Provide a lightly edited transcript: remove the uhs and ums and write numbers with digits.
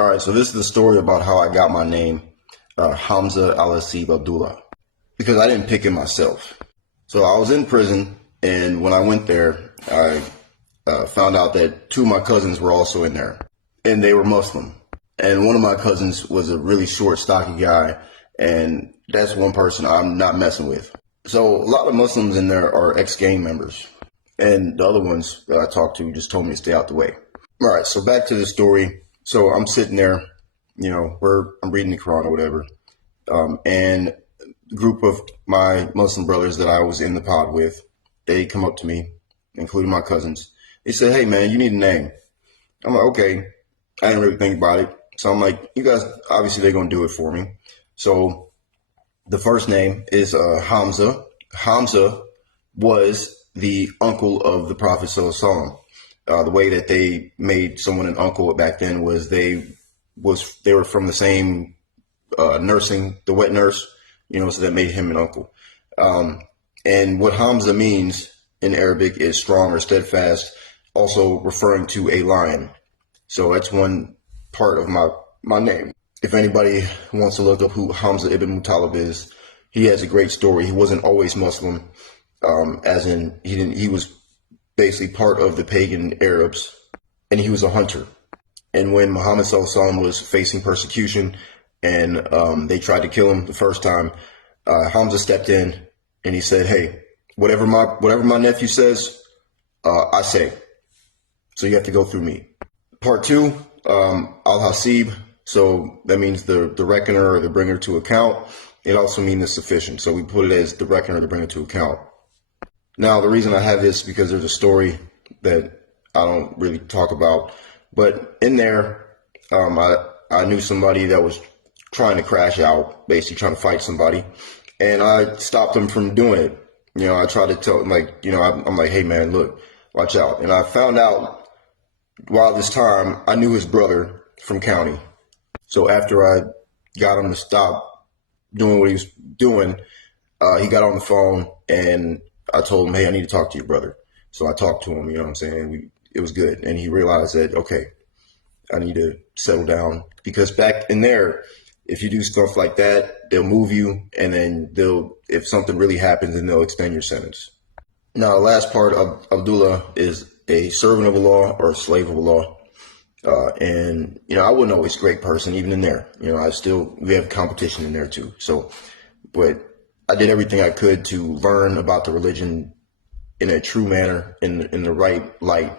All right, so this is the story about how I got my name, Hamza Al-Asib Abdullah, because I didn't pick it myself. So I was in prison, and when I went there, I found out that two of my cousins were also in there, and they were Muslim. And one of my cousins was a really short, stocky guy, and that's one person I'm not messing with. So a lot of Muslims in there are ex-gang members, and the other ones that I talked to just told me to stay out the way. All right, so back to the story. So I'm sitting there, I'm reading the Quran or whatever, and a group of my Muslim brothers that I was in the pod with, they come up to me, including my cousins. They said, "Hey, man, you need a name." I'm like, "Okay." I didn't really think about it. So I'm like, you guys, obviously they're going to do it for me. So the first name is Hamza. Hamza was the uncle of the Prophet Sallallahu Alaihi Wasallam. The way that they made someone an uncle back then was they were from the same nursing, the wet nurse, so that made him an uncle. And what Hamza means in Arabic is strong or steadfast, also referring to a lion. So that's one part of my name. If anybody wants to look up who Hamza ibn Muttalib is, he has a great story. He wasn't always Muslim, as in he was basically part of the pagan Arabs, and he was a hunter. And when Muhammad Sallallahu Alaihi Wasallam was facing persecution and they tried to kill him the first time, Hamza stepped in and he said, "Hey, whatever my nephew says, I say. So you have to go through me." Part two, Al-Hasib. So that means the reckoner or the bringer to account. It also means the sufficient. So we put it as the reckoner, the bringer to account. Now, the reason I have this is because there's a story that I don't really talk about. But in there, I knew somebody that was trying to crash out, basically trying to fight somebody. And I stopped him from doing it. I tried to tell him, I'm like, "Hey, man, look, watch out." And I found out while this time, I knew his brother from county. So after I got him to stop doing what he was doing, he got on the phone and I told him, "Hey, I need to talk to your brother." So I talked to him, you know what I'm saying? It was good. And he realized that, okay, I need to settle down, because back in there, if you do stuff like that, they'll move you, and then if something really happens, then they'll extend your sentence. Now, the last part of Abdullah is a servant of Allah or a slave of Allah. And I wasn't always a great person, even in there. We have competition in there too. So, but I did everything I could to learn about the religion in a true manner, in the right light,